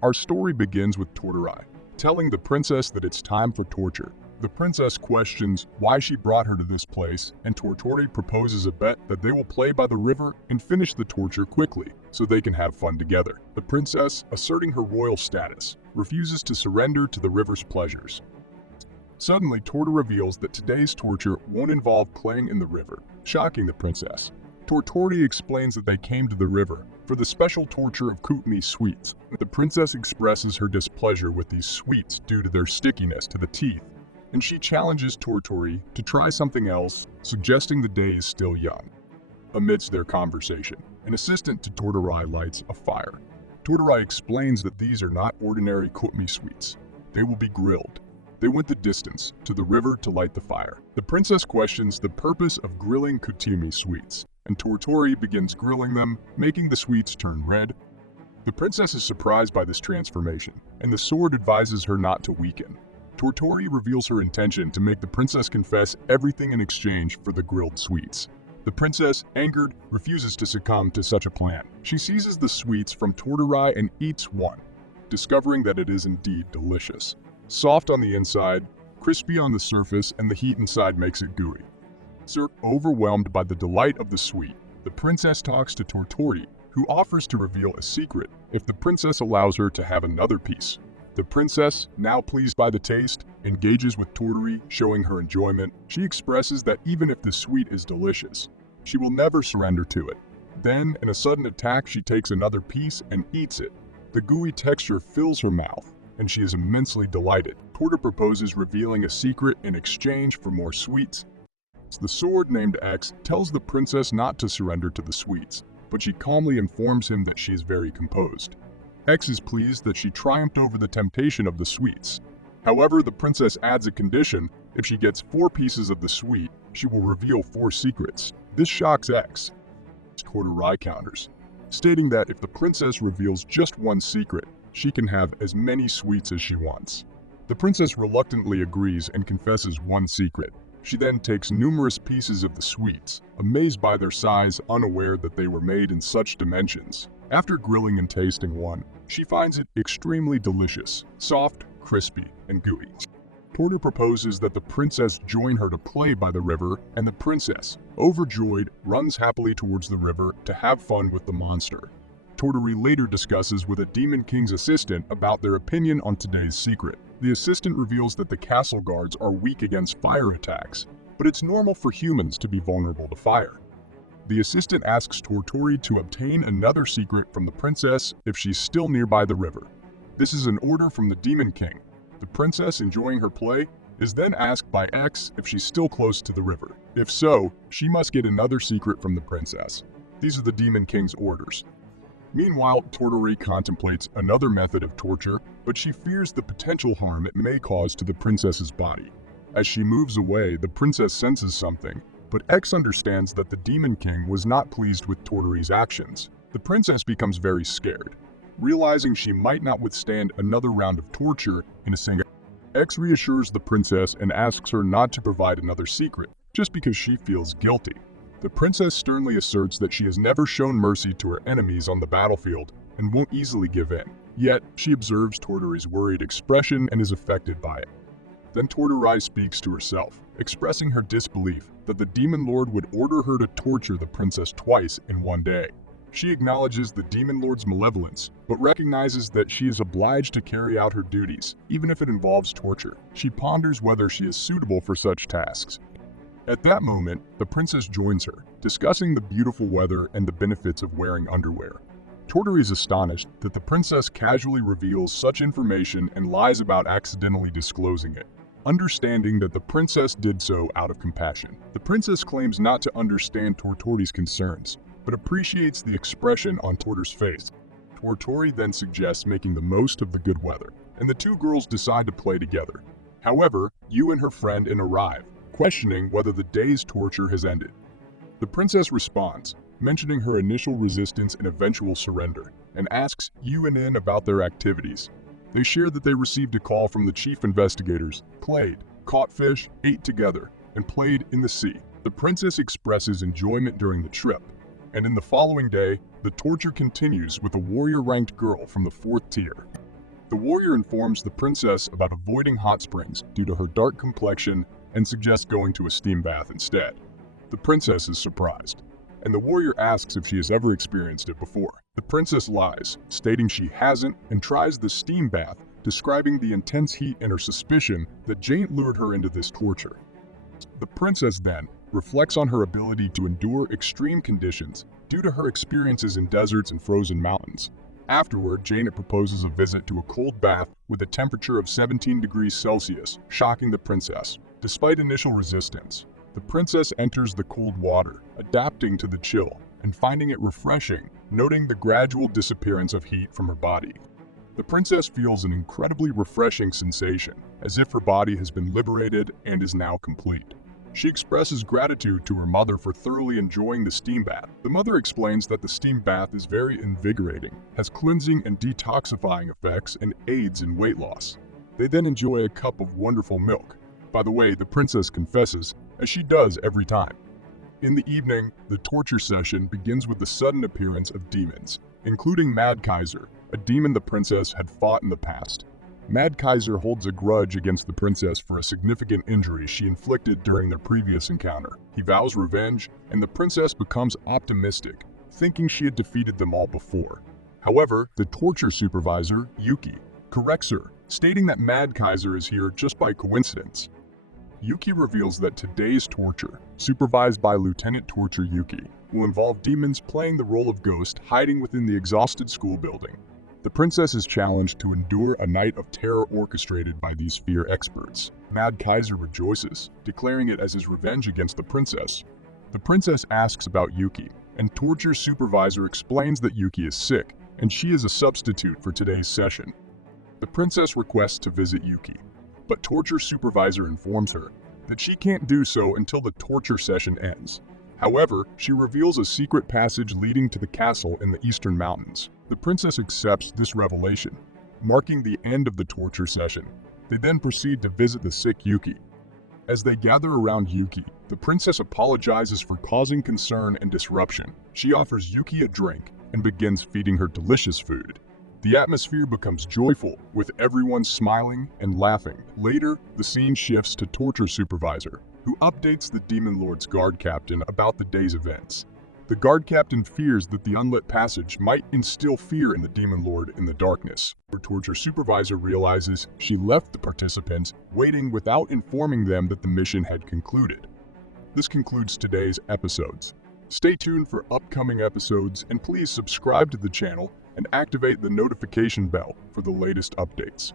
Our story begins with Tortorai telling the princess that it's time for torture. The princess questions why she brought her to this place, and Tortori proposes a bet that they will play by the river and finish the torture quickly so they can have fun together. The princess, asserting her royal status, refuses to surrender to the river's pleasures. Suddenly, Torta reveals that today's torture won't involve playing in the river, shocking the princess. Tortori explains that they came to the river for the special torture of Kutmi sweets. The princess expresses her displeasure with these sweets due to their stickiness to the teeth, and she challenges Tortori to try something else, suggesting the day is still young. Amidst their conversation, an assistant to Tortorai lights a fire. Tortorai explains that these are not ordinary Kutmi sweets. They will be grilled. They went the distance to the river to light the fire. The princess questions the purpose of grilling Kutimi sweets, and Tortori begins grilling them, making the sweets turn red. The princess is surprised by this transformation, and the sword advises her not to weaken. Tortori reveals her intention to make the princess confess everything in exchange for the grilled sweets. The princess, angered, refuses to succumb to such a plan. She seizes the sweets from Tortorai and eats one, discovering that it is indeed delicious. Soft on the inside, crispy on the surface, and the heat inside makes it gooey. Overwhelmed by the delight of the sweet, the princess talks to Tortori, who offers to reveal a secret if the princess allows her to have another piece. The princess, now pleased by the taste, engages with Tortori, showing her enjoyment. She expresses that even if the sweet is delicious, she will never surrender to it. Then, in a sudden attack, she takes another piece and eats it. The gooey texture fills her mouth, and she is immensely delighted. Torta proposes revealing a secret in exchange for more sweets. The sword named X tells the princess not to surrender to the sweets, but she calmly informs him that she is very composed. X is pleased that she triumphed over the temptation of the sweets. However, the princess adds a condition: if she gets 4 pieces of the sweet, she will reveal 4 secrets. This shocks X. Tortorai counters, stating that if the princess reveals just 1 secret, she can have as many sweets as she wants. The princess reluctantly agrees and confesses 1 secret. She then takes numerous pieces of the sweets, amazed by their size, unaware that they were made in such dimensions. After grilling and tasting one, she finds it extremely delicious, soft, crispy, and gooey. Torta proposes that the princess join her to play by the river, and the princess, overjoyed, runs happily towards the river to have fun with the monster. Tortori later discusses with a Demon King's assistant about their opinion on today's secret. The assistant reveals that the castle guards are weak against fire attacks, but it's normal for humans to be vulnerable to fire. The assistant asks Tortori to obtain another secret from the princess if she's still nearby the river. This is an order from the Demon King. The princess, enjoying her play, is then asked by X if she's still close to the river. If so, she must get another secret from the princess. These are the Demon King's orders. Meanwhile, Tortori contemplates another method of torture, but she fears the potential harm it may cause to the princess's body. As she moves away, the princess senses something, but X understands that the Demon King was not pleased with Tortori's actions. The princess becomes very scared, realizing she might not withstand another round of torture in a single. X reassures the princess and asks her not to provide another secret, just because she feels guilty. The princess sternly asserts that she has never shown mercy to her enemies on the battlefield and won't easily give in. Yet, she observes Tortori's worried expression and is affected by it. Then Tortorai speaks to herself, expressing her disbelief that the Demon Lord would order her to torture the princess twice in one day. She acknowledges the Demon Lord's malevolence, but recognizes that she is obliged to carry out her duties, even if it involves torture. She ponders whether she is suitable for such tasks. At that moment, the princess joins her, discussing the beautiful weather and the benefits of wearing underwear. Tortori is astonished that the princess casually reveals such information and lies about accidentally disclosing it, understanding that the princess did so out of compassion. The princess claims not to understand Tortori's concerns, but appreciates the expression on Tortori's face. Tortori then suggests making the most of the good weather, and the 2 girls decide to play together. However, Yu and her friend arrive, questioning whether the day's torture has ended. The princess responds, mentioning her initial resistance and eventual surrender, and asks Yu and In about their activities. They share that they received a call from the chief investigators, played, caught fish, ate together, and played in the sea. The princess expresses enjoyment during the trip, and in the following day, the torture continues with a warrior-ranked girl from the 4th tier. The warrior informs the princess about avoiding hot springs due to her dark complexion and suggests going to a steam bath instead. The princess is surprised, and the warrior asks if she has ever experienced it before. The princess lies, stating she hasn't, and tries the steam bath, describing the intense heat and her suspicion that Jane lured her into this torture. The princess then reflects on her ability to endure extreme conditions due to her experiences in deserts and frozen mountains. Afterward, Janet proposes a visit to a cold bath with a temperature of 17 degrees Celsius, shocking the princess. Despite initial resistance, the princess enters the cold water, adapting to the chill and finding it refreshing, noting the gradual disappearance of heat from her body. The princess feels an incredibly refreshing sensation, as if her body has been liberated and is now complete. She expresses gratitude to her mother for thoroughly enjoying the steam bath. The mother explains that the steam bath is very invigorating, has cleansing and detoxifying effects, and aids in weight loss. They then enjoy a cup of wonderful milk. By the way, the princess confesses, as she does every time. In the evening, the torture session begins with the sudden appearance of demons, including Mad Kaiser, a demon the princess had fought in the past. Mad Kaiser holds a grudge against the princess for a significant injury she inflicted during their previous encounter. He vows revenge, and the princess becomes optimistic, thinking she had defeated them all before. However, the torture supervisor, Yuki, corrects her, stating that Mad Kaiser is here just by coincidence. Yuki reveals that today's torture, supervised by Lieutenant Torture Yuki, will involve demons playing the role of ghosts hiding within the exhausted school building. The princess is challenged to endure a night of terror orchestrated by these fear experts. Mad Kaiser rejoices, declaring it as his revenge against the princess. The princess asks about Yuki, and Torture Supervisor explains that Yuki is sick, and she is a substitute for today's session. The princess requests to visit Yuki, but Torture Supervisor informs her that she can't do so until the torture session ends. However, she reveals a secret passage leading to the castle in the eastern mountains. The princess accepts this revelation, marking the end of the torture session. They then proceed to visit the sick Yuki. As they gather around Yuki, the princess apologizes for causing concern and disruption. She offers Yuki a drink and begins feeding her delicious food. The atmosphere becomes joyful, with everyone smiling and laughing. Later, the scene shifts to Torture Supervisor, who updates the Demon Lord's guard captain about the day's events. The guard captain fears that the unlit passage might instill fear in the Demon Lord in the darkness. The Torture Supervisor realizes she left the participants waiting without informing them that the mission had concluded. This concludes today's episodes. Stay tuned for upcoming episodes, and please subscribe to the channel and activate the notification bell for the latest updates.